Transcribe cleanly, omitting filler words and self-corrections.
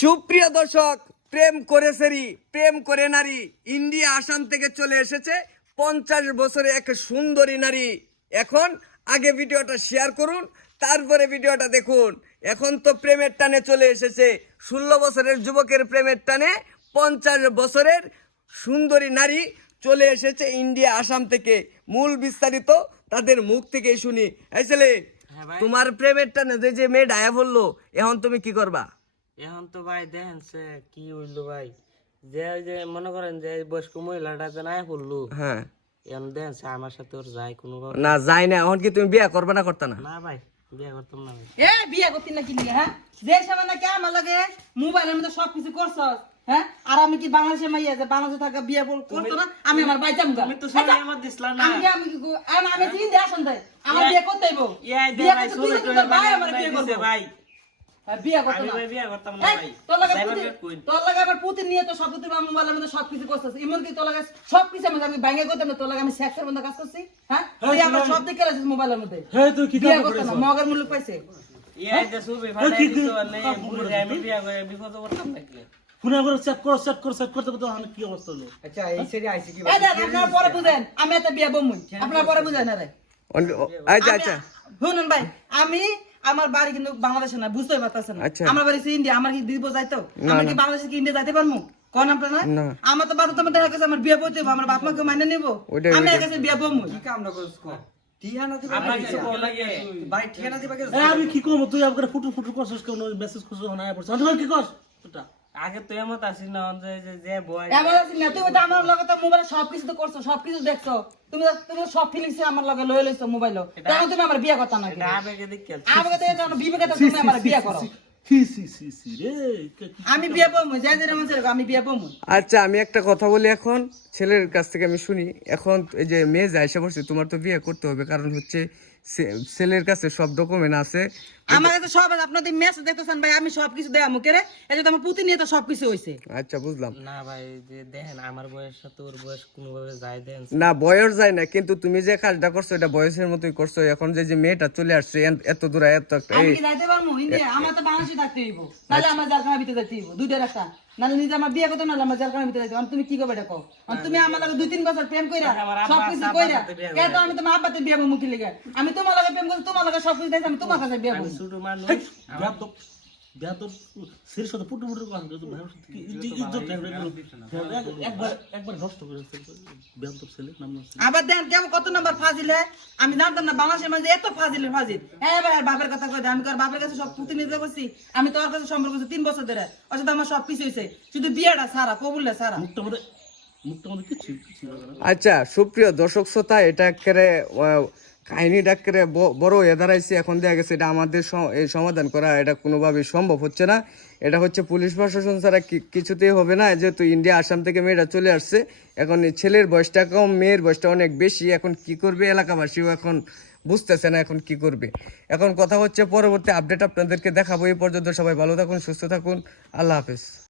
সুপ্রিয় দর্শক, প্রেম করে সেরি প্রেম করে নারী ইন্ডিয়া আসাম থেকে চলে এসেছে 50 বছরে এক সুন্দরী নারী। এখন আগে ভিডিওটা শেয়ার করুন, তারপরে ভিডিওটা দেখুন। এখন তো প্রেমের টানে চলে এসেছে, 16 বছরের যুবকের প্রেমের টানে 50 বছরের সুন্দরী নারী চলে এসেছে ইন্ডিয়া আসাম থেকে। মূল বিস্তারিত তাদের মুখ থেকেই শুনি। এই ছেলে, তোমার প্রেমের টানে যে মেয়ে ডায়া বললো, এখন তুমি কি করবা? এখন তো ভাই দেখেন সে কি হইলো ভাই, যে ওই যে মনে করেন যে বয়স্ক মহিলাটা যে নাই পড়লো, হ্যাঁ, এখন দেখেন সে আমার সাথে ওর যায় কোনো না যাই না। এখন কি তুমি বিয়ে করবে না করতে না? না ভাই, বিয়ে করতাম না ভাই। বিয়া করতি না কি লিগে? হ্যাঁ, যে সময় নাকি আমার লাগে মোবাইলের মধ্যে সবকিছু করছস, হ্যাঁ, আর আমি কি বাংলাদেশে মাইয়া যে বাংলাদেশে থাকা বিয়া করতো না? আমি আমার বাইজাম গা। তুমি তো সবাই আমার দিছলা না। আমি কি আমি তিন দিয়ে আসন দেয় আমার বিয়ে করতে হইব। ইয়াই দে বিয়ে ভাই, করতে ছোট তুই ছোট ভাই ভাই আমার বিয়ে করবে ভাই। বিয়া করতে আমি না। ভাই বিয়ে করতাম না ভাই। তোর লাগে আবার পুতিন নিয়ে তো সব আমার মোবাইলের মধ্যে সবকিছু করছিস। এমন কি তোর লাগে সবকিছু আমি ব্যাঙ্গে করতাম না, তোর লাগে আমি সেক্সের মধ্যে কাজ করছি। হ্যাঁ, তুই আমার সব দিকে রাখিস মোবাইলের মধ্যে। হ্যাঁ তুই কি বিয়ে কাম করতে করিস? না, মগের মূল্য পাইছে। ইয়াই দে সুবি ফাটাই দিছো না, বুড়ি আমি বিয়ে করে বিপদ করতাম নাকি? ফোন করে সেট করতে করতে আমার কি অবস্থা হলো? আচ্ছা এই সেরি আইছে কি এই দেখ, আপনারা পরে বুঝেন, আমি এত বিয়া বমুই। আপনারা পরে বুঝেন না রে। আচ্ছা আচ্ছা শুনুন ভাই, আমি আমার বাড়ি কিন্তু বাংলাদেশে না, বুঝতেই পারতেছেন না। আচ্ছা। আমার বাড়ি হচ্ছে ইন্ডিয়া। আমার কি দিব যাইতো? আমি কি বাংলাদেশে কি ইন্ডিয়া যাইতে পারবো? কোন আপনারা? না। আমার তো বাধ্যতামূলক দেখা গেছে আমার বিয়ে বইতে হবে, আমার বাপ মাকে মাইনে নেব। ওইটাই, আমি ওইটাই। কাছে বিয়ে বমুই। কি কাম না করছ কো টিহানা দিবা আমার কিছু বল লাগে। ভাই ঠিকানা দিবা কে আমি কি করব? তুই আমাকে ফুটু করছিস কেন? মেসেজ করছিস না আয়া পড়ছিস। তুই কি করছ? ওটা আগে তো এমত আসি না যে যে বয় এমন আছে না, তুমি তো আমার লগে তো মোবাইলে সবকিছু তো করছো, সবকিছু দেখছো। তুমি সব ফিলিংস আমার লগে লয়ে লইছো মোবাইলে। তখন তুমি আমার বিয়ে করতে না কি? আবেগে দেখে আমাকে তো জানো বিবেকে তো তুমি আমার বিয়ে করো। সি রে আমি বিয়ে বমুই, যাই যাই মন চাইবে আমি বিয়ে বমুই। আচ্ছা, আমি একটা কথা বলি। এখন ছেলের কাছ থেকে আমি শুনি। এখন এই যে মেয়ে যায় এসে বসে, তোমার তো বিয়ে করতে হবে, কারণ হচ্ছে ছেলের কাছে সব ডকুমেন্ট আছে। আমার কাছে সব আছে। আপনাদের মেসেজ দেখতেছেন ভাই, আমি সবকিছু দেয়া মুখে রে। এই যে আমার প্রতিনিয়ত সবকিছু হইছে। আচ্ছা, বুঝলাম। না ভাই, যে দেখেন আমার বয়স সাথে ওর বয়স কোনোভাবে যায় দেন না, বয়স যায় না, কিন্তু তুমি যে কাজটা করছো এটা বয়সের মতোই করছো। এখন যে মেয়েটা চলে আসছে এত দূরে, এত একটা আমি কি যাইতে পারবো ইন্ডিয়া? আমার তো বাংলাদেশে থাকতে হইব, নাহলে আমার জারখানা ভিতরে যাইতে হইব। দুইটার একটা, নাহলে নিজে আমার বিয়ে করতে, নাহলে আমার জারখানা ভিতরে যাইতে। তুমি কি করবে এটা কও? তুমি আমার লাগে 2-3 বছর প্রেম কইরা সবকিছু কইরা কেন আমি তোমার আব্বাতে বিয়ে বমু কি লিগা? আমি তোমার লাগে প্রেম করছি, তোমার লাগে সবকিছু দিয়েছি, আমি তোমার কাছে বিয়ে বমু। ছোট মানুষ বেয়াদব সের সাথে ফুটু কথা বলছিস। ভাই কি ইজ্জত একবার নষ্ট করে বেয়াদব ছেলে নাম না। আবার দেন কেমন কত নাম্বার ফাজিল। হ্যাঁ, আমি জানতাম না বাংলাদেশের মধ্যে এত ফাজিল। হ্যাঁ ভাই, বাপের কথা কই আমি কার বাপের কাছে সব প্রতিনিধিত্ব করছি। আমি তোর কাছে সম্পর্ক করছি 3 বছর ধরে। ওর সাথে আমার সব কিছু হইছে, শুধু বিয়েটা সারা, কবুলটা সারা। মুখটা মধ্যে কিছু আচ্ছা, সুপ্রিয় দর্শক শ্রোতা, এটা একেবারে কাহিনীটা একেবারে বড় হয়ে দাঁড়াইছে। এখন দেখা গেছে এটা আমাদের এই সমাধান করা এটা কোনোভাবেই সম্ভব হচ্ছে না। এটা হচ্ছে পুলিশ প্রশাসন ছাড়া কিছুতেই হবে না, যেহেতু ইন্ডিয়া আসাম থেকে মেয়েরা চলে আসছে। এখন এই ছেলের বয়সটা কম, মেয়ের বয়সটা অনেক বেশি। এখন কি করবে এলাকাবাসীও এখন বুঝতেছে না এখন কি করবে। এখন কথা হচ্ছে পরবর্তী আপডেট আপনাদেরকে দেখাবো। এই পর্যন্ত সবাই ভালো থাকুন, সুস্থ থাকুন। আল্লাহ হাফেজ।